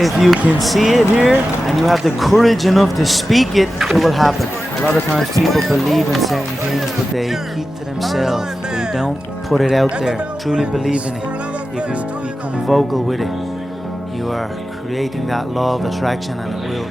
if you can see it here and you have the courage enough to speak it, it will happen. A lot of times people believe in certain things, but they keep to themselves. They don't put it out there. Truly believe in it. If you become vocal with it, you are creating that law of attraction, and it will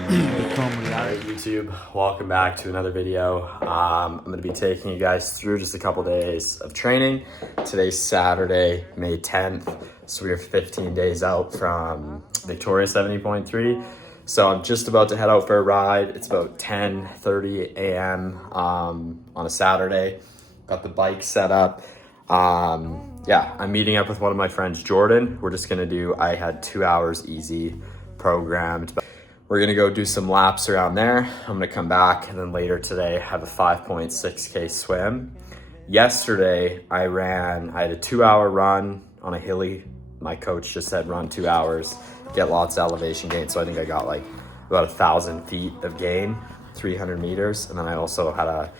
become reality. Alright YouTube, welcome back to another video. I'm going to be taking you guys through just a couple days of training. Today's Saturday, May 10th, so we are 15 days out from Victoria 70.3. So I'm just about to head out for a ride. It's about 10:30 a.m. On a Saturday. Got the bike set up. Yeah, I'm meeting up with one of my friends, Jordan. We're just gonna do, I had 2 hours easy programmed. We're gonna go do some laps around there. I'm gonna come back, and then later today have a 5.6K swim. Yesterday, I had a 2-hour run on a hilly. My coach just said run 2 hours, get lots of elevation gain. So I think I got like about 1,000 feet of gain, 300 meters. And then I also had a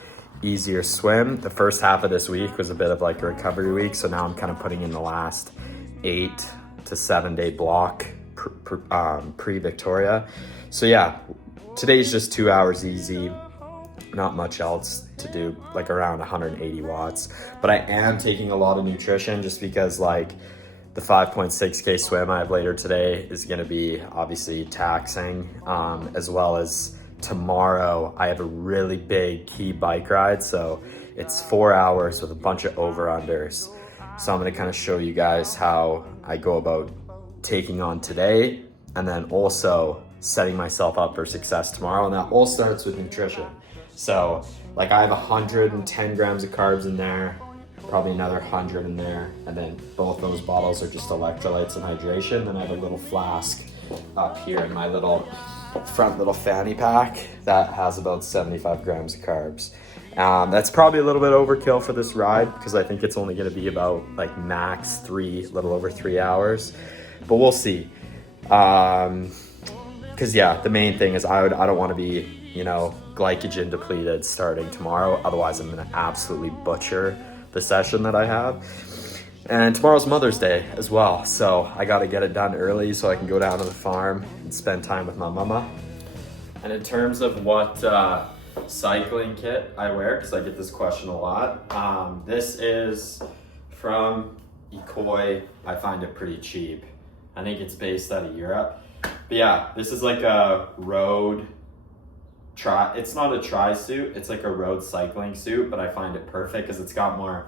easier swim. The first half of this week was a bit of like a recovery week. So now I'm kind of putting in the last 8 to 7 day block pre-Victoria. So yeah, today's just 2 hours easy. Not much else to do, like around 180 watts. But I am taking a lot of nutrition just because like the 5.6K swim I have later today is gonna be obviously taxing, as well as tomorrow I have a really big key bike ride. So it's 4 hours with a bunch of over-unders. So I'm gonna kind of show you guys how I go about taking on today and then also setting myself up for success tomorrow. And that all starts with nutrition. So like I have 110 grams of carbs in there, probably another 100 in there. And then both those bottles are just electrolytes and hydration. Then I have a little flask up here in my front little fanny pack that has about 75 grams of carbs. That's probably a little bit overkill for this ride because I think it's only gonna be about like max little over 3 hours, but we'll see. Cause yeah, the main thing is I don't wanna be, glycogen depleted starting tomorrow. Otherwise I'm gonna absolutely butcher the session that I have. And tomorrow's Mother's Day as well. So I gotta get it done early so I can go down to the farm and spend time with my mama. And in terms of what cycling kit I wear, because I get this question a lot, this is from Kona. I find it pretty cheap. I think it's based out of Europe. But yeah, this is like a road it's not a tri-suit, it's like a road cycling suit, but I find it perfect because it's got more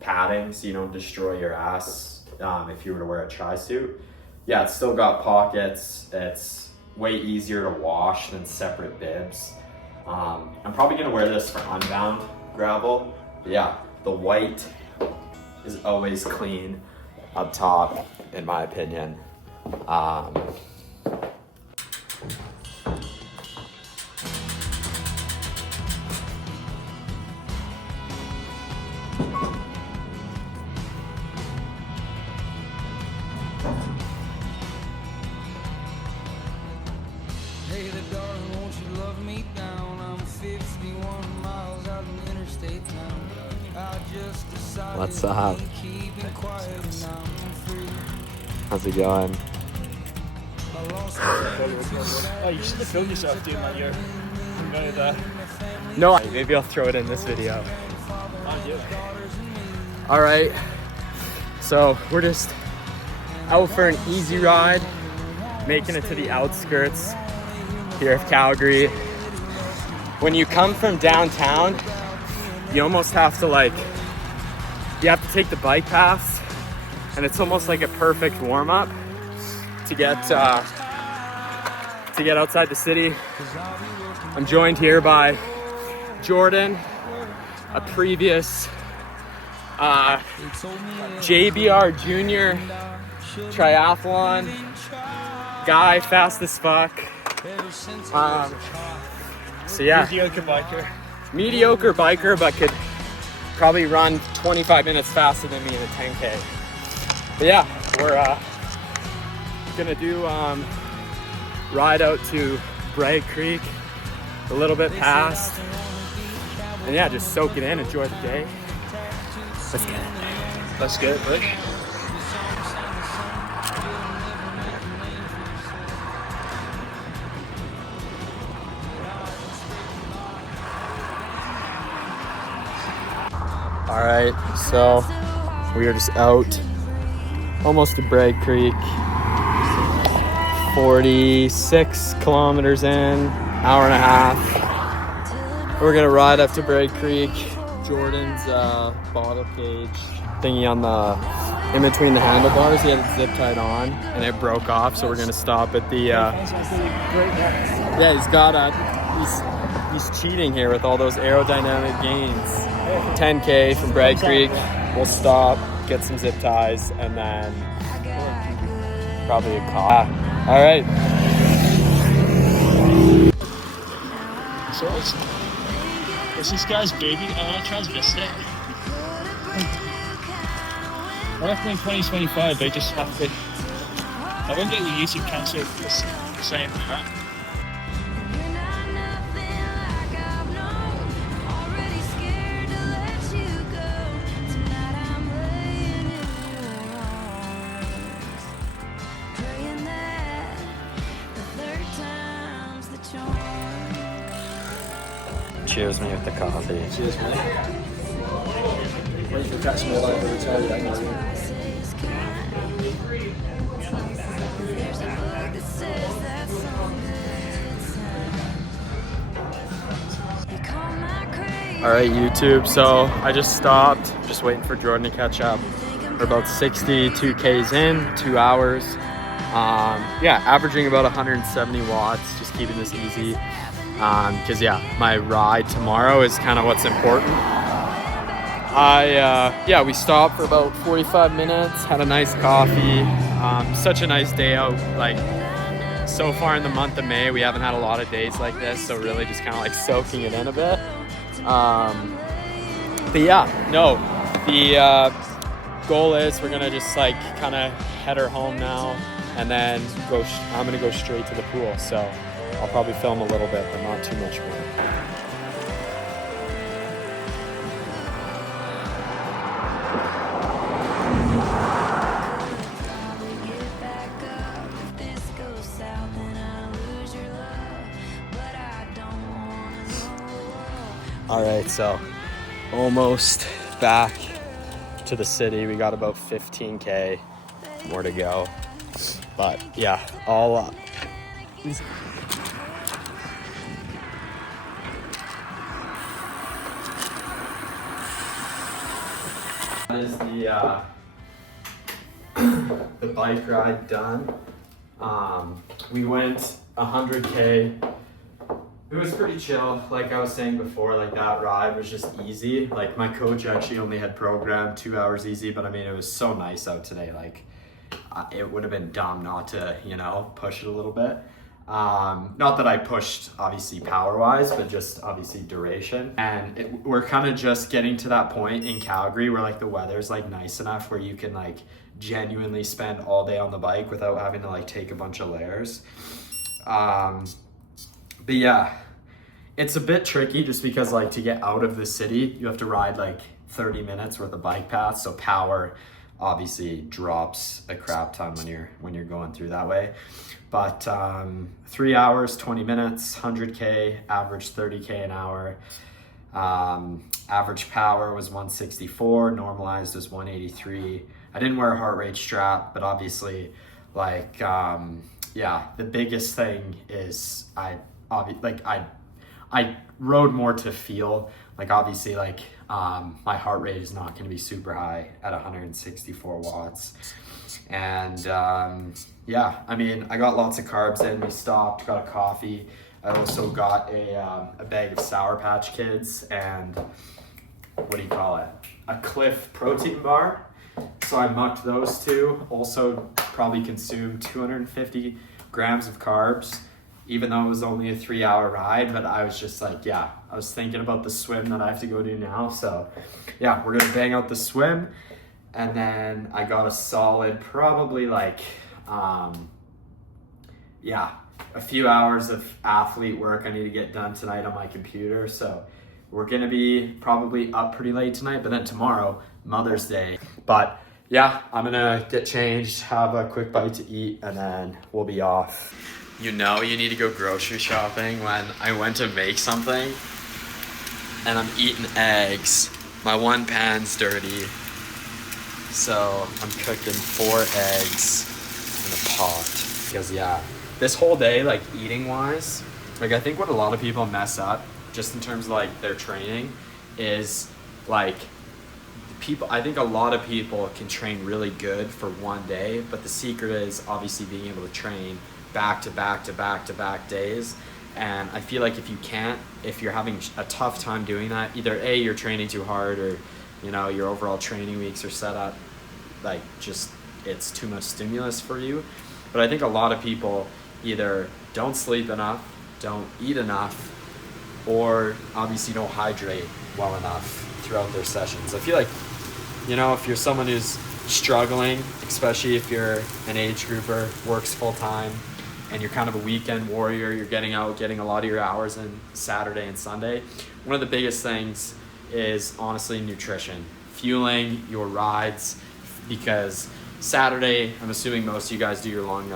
padding so you don't destroy your ass if you were to wear a tri-suit. Yeah, it's still got pockets. It's way easier to wash than separate bibs. I'm probably gonna wear this for Unbound gravel. But yeah, the white is always clean up top, in my opinion. Hey there, darling, won't you love me down? I'm 51 miles out in interstate town. I just decided What's up? to keep it quiet and I'm free. How's it going? Oh, you should have filmed yourself doing that. You're going there. No, maybe I'll throw it in this video. Ideal. All right, so we're just out for an easy ride, making it to the outskirts here of Calgary. When you come from downtown, you almost have to you have to take the bike paths, and it's almost like a perfect warm-up to get outside the city. I'm joined here by Jordan, a previous JBR Junior triathlon guy, fast as fuck. So yeah, mediocre biker, but could probably run 25 minutes faster than me in a 10K. But yeah, we're gonna do ride out to Bragg Creek, a little bit past, and yeah, just soak it in, enjoy the day. Let's get it. Let's get it, Bush. right, so we are just out almost to Bragg Creek. 46 kilometers in, hour and a half. We're gonna ride up to Bragg Creek. Jordan's bottle cage thingy on the in between the handlebars, he had it zip tied on and it broke off, so we're gonna stop at the yeah, he's got he's cheating here with all those aerodynamic gains. 10K from Bragg Creek. We'll stop, get some zip ties, and then probably a call. All right. So it's this guy's baby. I want to transvest it. I reckon in 2025 they just have to. I won't get the YouTube cancer for saying that. Cheers me with the coffee. Cheers, mate. Wait for catching me live every time I get All right, YouTube. So I just stopped, just waiting for Jordan to catch up. We're about 62 Ks in, 2 hours. Yeah, averaging about 170 watts, just keeping this easy. Because yeah, my ride tomorrow is kind of what's important. Yeah, we stopped for about 45 minutes, had a nice coffee. Such a nice day out. Like, so far in the month of May, we haven't had a lot of days like this, so really just kind of like soaking it in a bit. But yeah, no, the goal is we're gonna just like kind of head her home now, and then I'm gonna go straight to the pool. So I'll probably film a little bit, but not too much more. All right, so almost back to the city. We got about 15K more to go, but yeah, all up. That is the bike ride done. We went 100K. It was pretty chill. Like I was saying before, like that ride was just easy. Like my coach actually only had programmed 2 hours easy, but I mean, it was so nice out today. Like it would have been dumb not to, you know, push it a little bit. Not that I pushed obviously power wise, but just obviously duration. And we're kind of just getting to that point in Calgary where like the weather's like nice enough where you can like genuinely spend all day on the bike without having to like take a bunch of layers. But yeah, it's a bit tricky just because like to get out of the city, you have to ride like 30 minutes worth of bike paths. So power obviously drops a crap ton when you're going through that way. But 3 hours, 20 minutes, 100K, average 30K an hour. Average power was 164, normalized was 183. I didn't wear a heart rate strap, but obviously like, yeah, the biggest thing is I rode more to feel. Like obviously like my heart rate is not going to be super high at 164 watts. And yeah, I mean, I got lots of carbs in. We stopped, got a coffee. I also got a bag of Sour Patch Kids and what do you call it? A Cliff protein bar. So I mucked those two. Also probably consumed 250 grams of carbs, even though it was only a 3 hour ride. But I was just like, yeah, I was thinking about the swim that I have to go do now. So yeah, we're gonna bang out the swim. And then I got a solid, probably like, yeah, a few hours of athlete work I need to get done tonight on my computer. So we're gonna be probably up pretty late tonight, but then tomorrow, Mother's Day. But yeah, I'm gonna get changed, have a quick bite to eat, and then we'll be off. You know you need to go grocery shopping when I went to make something and I'm eating eggs My one pan's dirty. So I'm cooking 4 eggs in a pot. Because yeah, this whole day, like eating wise, like I think what a lot of people mess up just in terms of like their training is like I think a lot of people can train really good for one day, but the secret is obviously being able to train back to back to back to back days. And I feel like if you're having a tough time doing that, either A, you're training too hard, or you know, your overall training weeks are set up like just it's too much stimulus for you. But I think a lot of people either don't sleep enough, don't eat enough, or obviously don't hydrate well enough throughout their sessions. I feel like, you know, if you're someone who's struggling, especially if you're an age grouper, works full time, and you're kind of a weekend warrior, you're getting out, getting a lot of your hours in Saturday and Sunday, one of the biggest things is honestly nutrition, fueling your rides, because Saturday, I'm assuming most of you guys do your long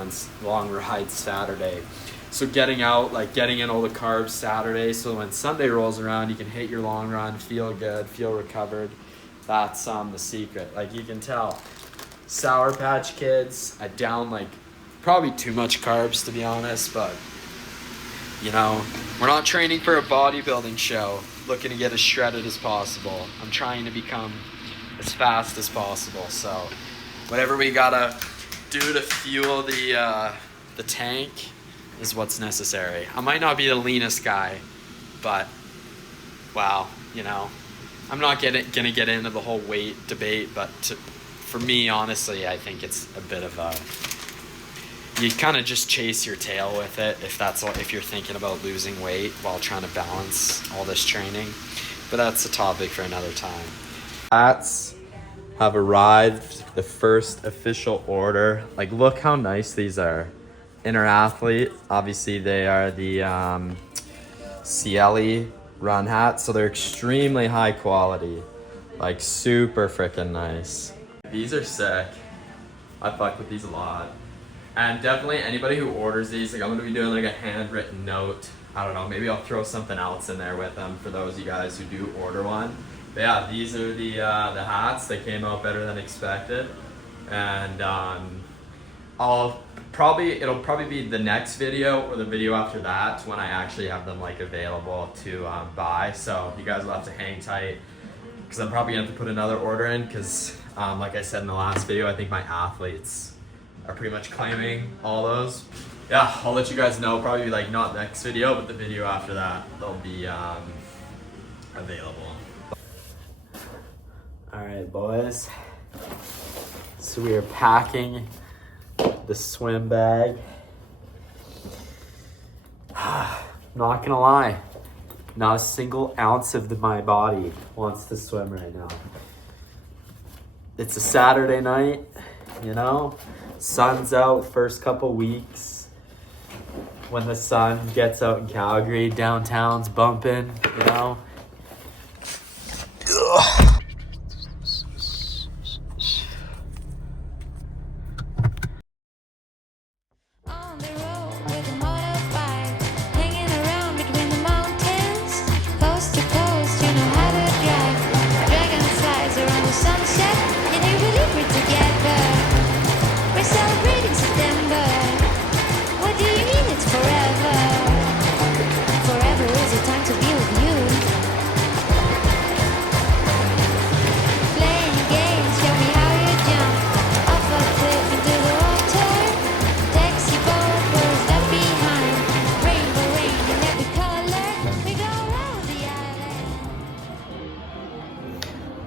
rides Saturday. So getting out, like getting in all the carbs Saturday, so when Sunday rolls around, you can hit your long run, feel good, feel recovered. That's the secret. Like you can tell, Sour Patch Kids, I down like probably too much carbs to be honest, but you know, we're not training for a bodybuilding show, looking to get as shredded as possible. I'm trying to become as fast as possible. So whatever we gotta do to fuel the tank is what's necessary. I might not be the leanest guy, but wow, you know, I'm not gonna get into the whole weight debate, but for me, honestly, I think it's a bit of you kind of just chase your tail with it if you're thinking about losing weight while trying to balance all this training. But that's a topic for another time. Hats have arrived, the first official order. Like, look how nice these are. Inner Athlete, obviously they are the CLE run hats, so they're extremely high quality, like super freaking nice. These are sick. I fuck with these a lot. And definitely anybody who orders these, like I'm gonna be doing like a handwritten note. I don't know, maybe I'll throw something else in there with them for those of you guys who do order one. But yeah, these are the hats. They came out better than expected. And it'll probably be the next video or the video after that when I actually have them like available to buy. So you guys will have to hang tight because I'm probably gonna have to put another order in because like I said in the last video, I think my athletes are pretty much claiming all those. Yeah, I'll let you guys know, probably like not next video, but the video after that, they'll be available. All right, boys. So we are packing the swim bag. Not gonna lie, not a single ounce of my body wants to swim right now. It's a Saturday night, you know, sun's out first couple weeks. When the sun gets out in Calgary, downtown's bumping, you know. Ugh.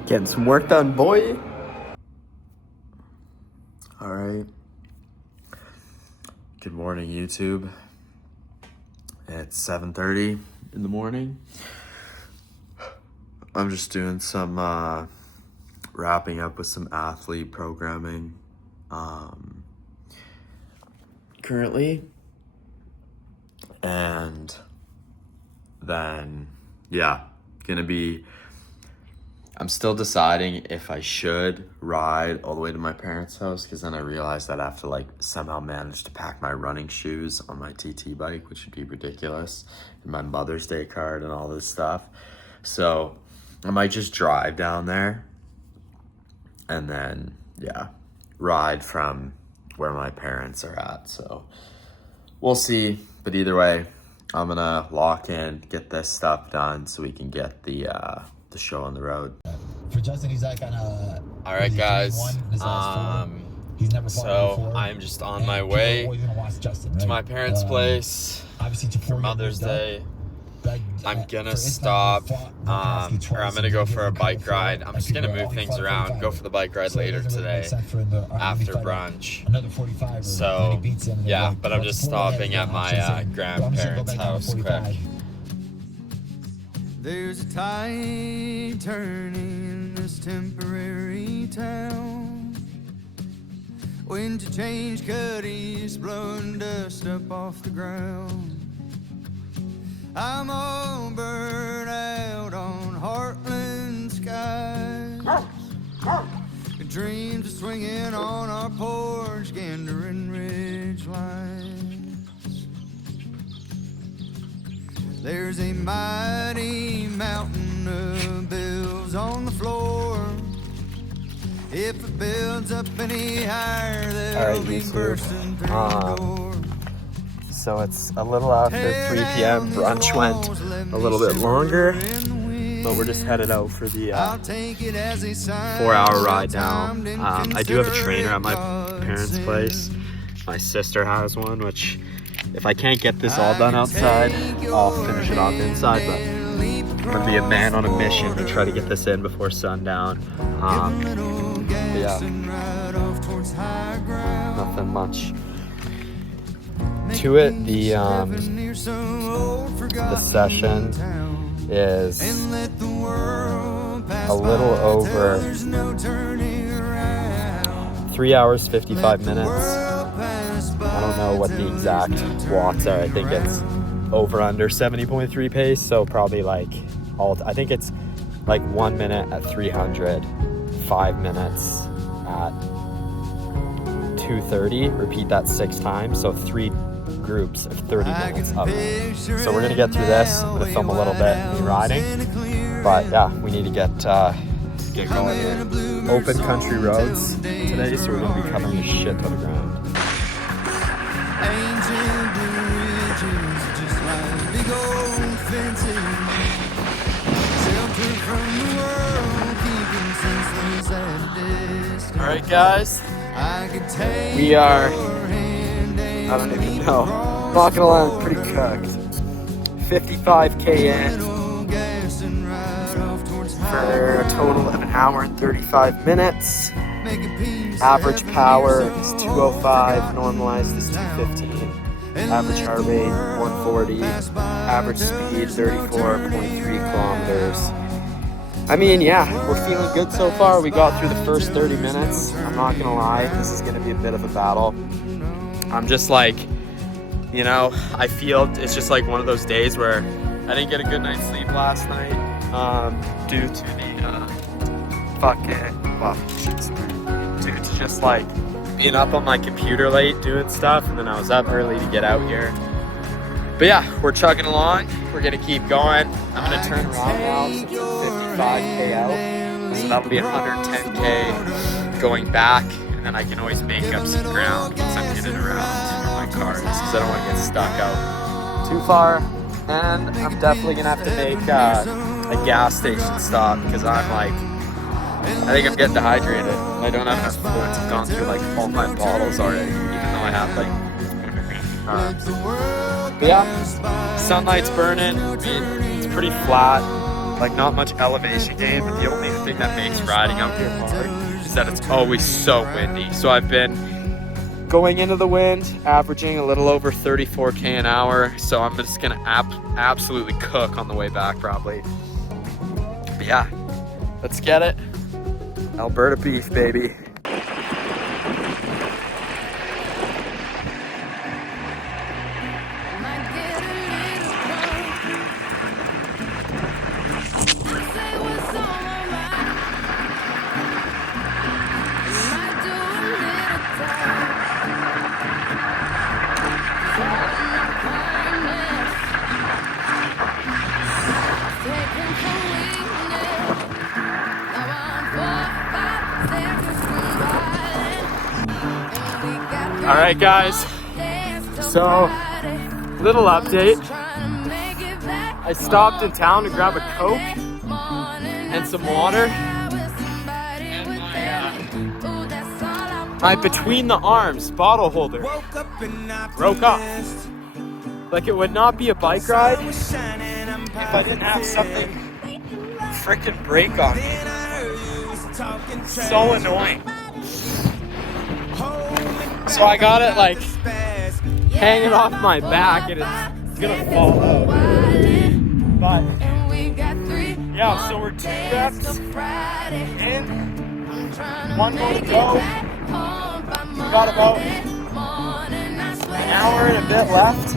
Getting some work done, boy. All right. Good morning, YouTube. It's 7:30 in the morning. I'm just doing some wrapping up with some athlete programming currently. And then, yeah, I'm still deciding if I should ride all the way to my parents' house, because then I realized I'd have to like somehow manage to pack my running shoes on my TT bike, which would be ridiculous, and my Mother's Day card and all this stuff. So I might just drive down there and then, yeah, ride from where my parents are at. So we'll see. But either way, I'm gonna lock in, get this stuff done so we can get the show on the road. For Justin, he's like on a... All right, guys. He's never So I'm just on my way to my parents' place for Mother's Day. I'm gonna stop, or I'm gonna go for a bike ride. I'm just gonna move things around, go for the bike ride later today after brunch. So yeah, but I'm just stopping at my grandparents' house quick. There's a tide turning in this temporary town. When to change cutties, blowing dust up off the ground. I'm all burned out on Heartland skies. Dreams of swinging on our porch, gander and ridge lines. There's a mighty mountain of bills on the floor. If it builds up any higher, they'll be bursting through the door. So it's a little after 3 p.m. Brunch went a little bit longer, but we're just headed out for the 4-hour ride down. I do have a trainer at my parents' place. My sister has one, which if I can't get this all done outside, I'll finish it off inside, but I'm gonna be a man on a mission to try to get this in before sundown. But yeah, nothing much to it. The session is a little over 3 hours 55 minutes. I don't know what the exact watts are. I think it's over under 70.3 pace, so probably like I think it's like 1 minute at 300, 5 minutes at 230. Repeat that 6 times, so 3 groups of 30 minutes up. So we're gonna get through this. I'm gonna film a little bit of me riding, but yeah, we need to get going here. Open country roads today, so we're gonna be covering a shit ton of ground. All right, guys, we are, I don't even know, not gonna lie, I'm pretty cooked. 55K in for a total of 1 hour and 35 minutes. Average power is 205, normalized is 215. Average heart rate 140. Average speed 34.3 kilometers. I mean, yeah, we're feeling good so far. We got through the first 30 minutes. I'm not gonna lie, this is gonna be a bit of a battle. I'm just like, you know, I feel it's just like one of those days where I didn't get a good night's sleep last night due to the due to just like being up on my computer late doing stuff, and then I was up early to get out here. But yeah, we're chugging along. We're gonna keep going. I'm gonna turn around now since it's 55K out, so that'll be 110K going back, and then I can always make up some ground once I'm getting around my cars, because I don't want to get stuck out too far. And I'm definitely gonna have to make a gas station stop, because I'm like, I think I'm getting dehydrated. I don't have enough fluids. I've gone through like all my bottles already, even though I have like but yeah, sunlight's burning. I mean, it's pretty flat, like not much elevation gain, but the only thing that makes riding out here hard is that it's always so windy. So I've been going into the wind, averaging a little over 34K an hour. So I'm just gonna absolutely cook on the way back probably. But yeah, let's get it. Alberta beef, baby. Alright guys, so little update. I stopped in town to grab a Coke and some water. My between the arms bottle holder broke off. Like it would not be a bike ride if I didn't have something frickin' break on me. So annoying. So I got it like hanging off my back and it's gonna fall out. But yeah, so we're 2 reps in, 1 more to go. We got about an hour and a bit left.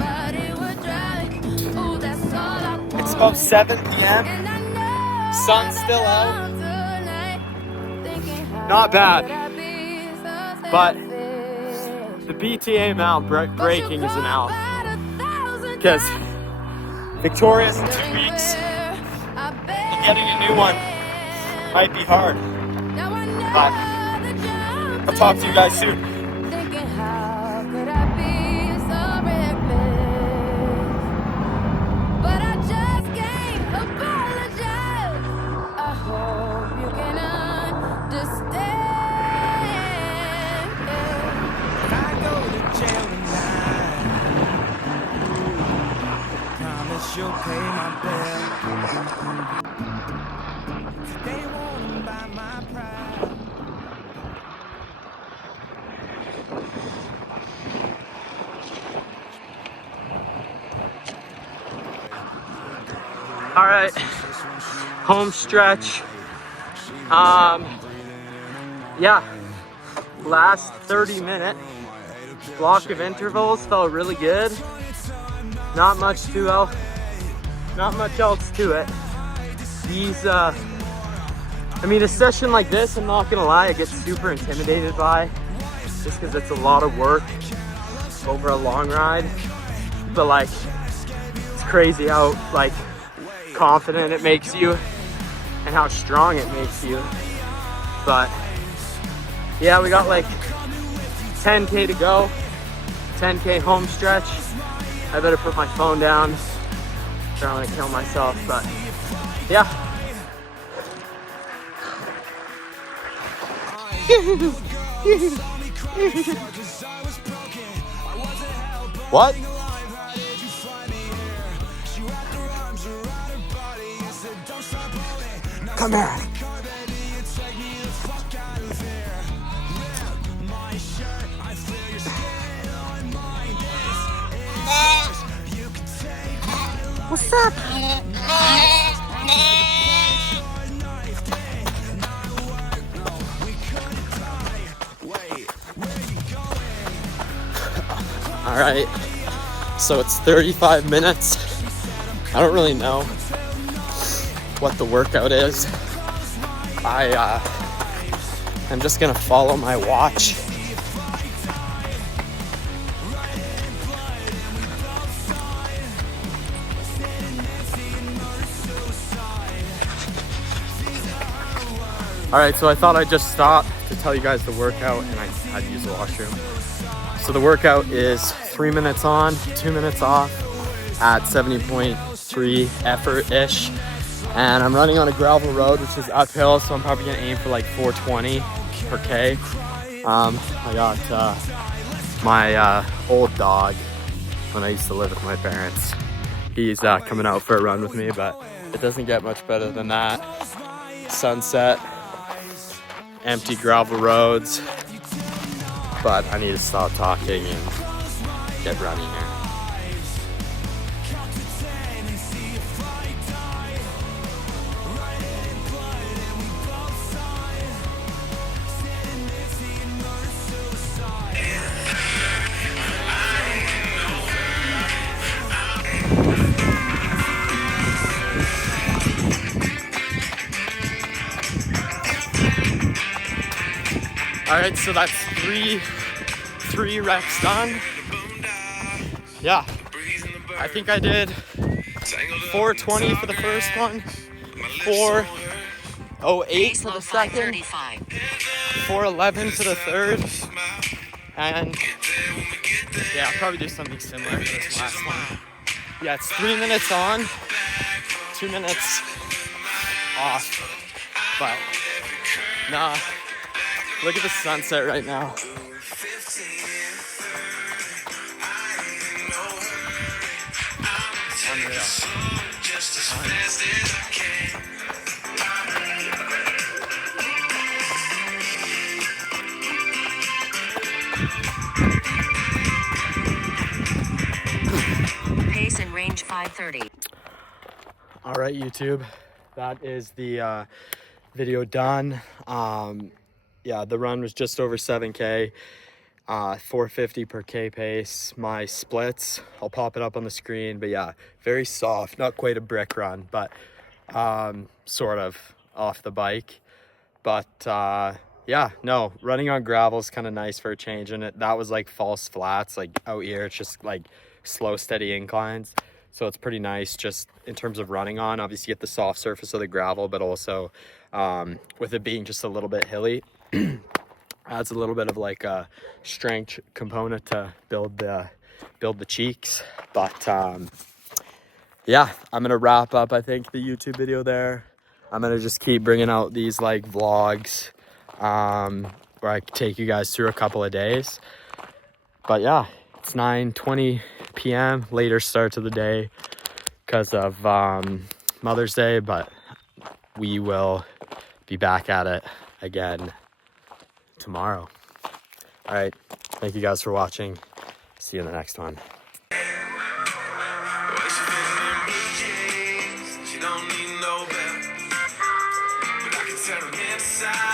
It's about 7 p.m. Sun's still out. Not bad. But the BTA mount breaking is an out. Because Victoria's in 2 weeks. And getting a new one might be hard. But I'll talk to you guys soon. You'll pay my bill. They won't buy my pride. All right, home stretch. Yeah, last 30-minute block of intervals felt really good. Not much else to it. These, I mean, a session like this, I'm not gonna lie, I get super intimidated by, just because it's a lot of work over a long ride. But like, it's crazy how like confident it makes you and how strong it makes you. But yeah, we got like 10K to go, 10K home stretch. I better put my phone down. I don't want to kill myself, but yeah. What? Come here. What's up? All right, so it's 35 minutes. I don't really know what the workout is. I'm just gonna follow my watch. All right, so I thought I'd just stop to tell you guys the workout, and I had to use the washroom. So the workout is 3 minutes on, 2 minutes off at 70.3 effort-ish. And I'm running on a gravel road, which is uphill, so I'm probably gonna aim for like 420 per K. I got my old dog when I used to live with my parents. He's coming out for a run with me, but it doesn't get much better than that. Sunset. Empty gravel roads, but I need to stop talking and get running here. All right, so that's three reps done. Yeah, I think I did 420 for the first one, 408 for the second, 411 for the third, and Yeah, I'll probably do something similar to this last one. Yeah, it's 3 minutes on, 2 minutes off. But nah, look at the sunset right now. Unreal. Pace and range 530. All right, YouTube, that is the video done. Yeah, the run was just over 7K, 450 per K pace. My splits, I'll pop it up on the screen, but yeah, very soft, not quite a brick run, but sort of off the bike. But yeah, no, running on gravel is kind of nice for a change, and that was like false flats. Like out here, it's just like slow, steady inclines. So it's pretty nice just in terms of running on. Obviously, you get the soft surface of the gravel, but also with it being just a little bit hilly, adds a little bit of like a strength component to build the cheeks. But yeah, I'm gonna wrap up, I think, the YouTube video there. I'm gonna just keep bringing out these like vlogs where I take you guys through a couple of days. But yeah, it's 9:20 p.m. later start to the day because of Mother's Day, but we will be back at it again tomorrow. All right, thank you guys for watching. See you in the next one. She don't need no belt, but I can turn them inside.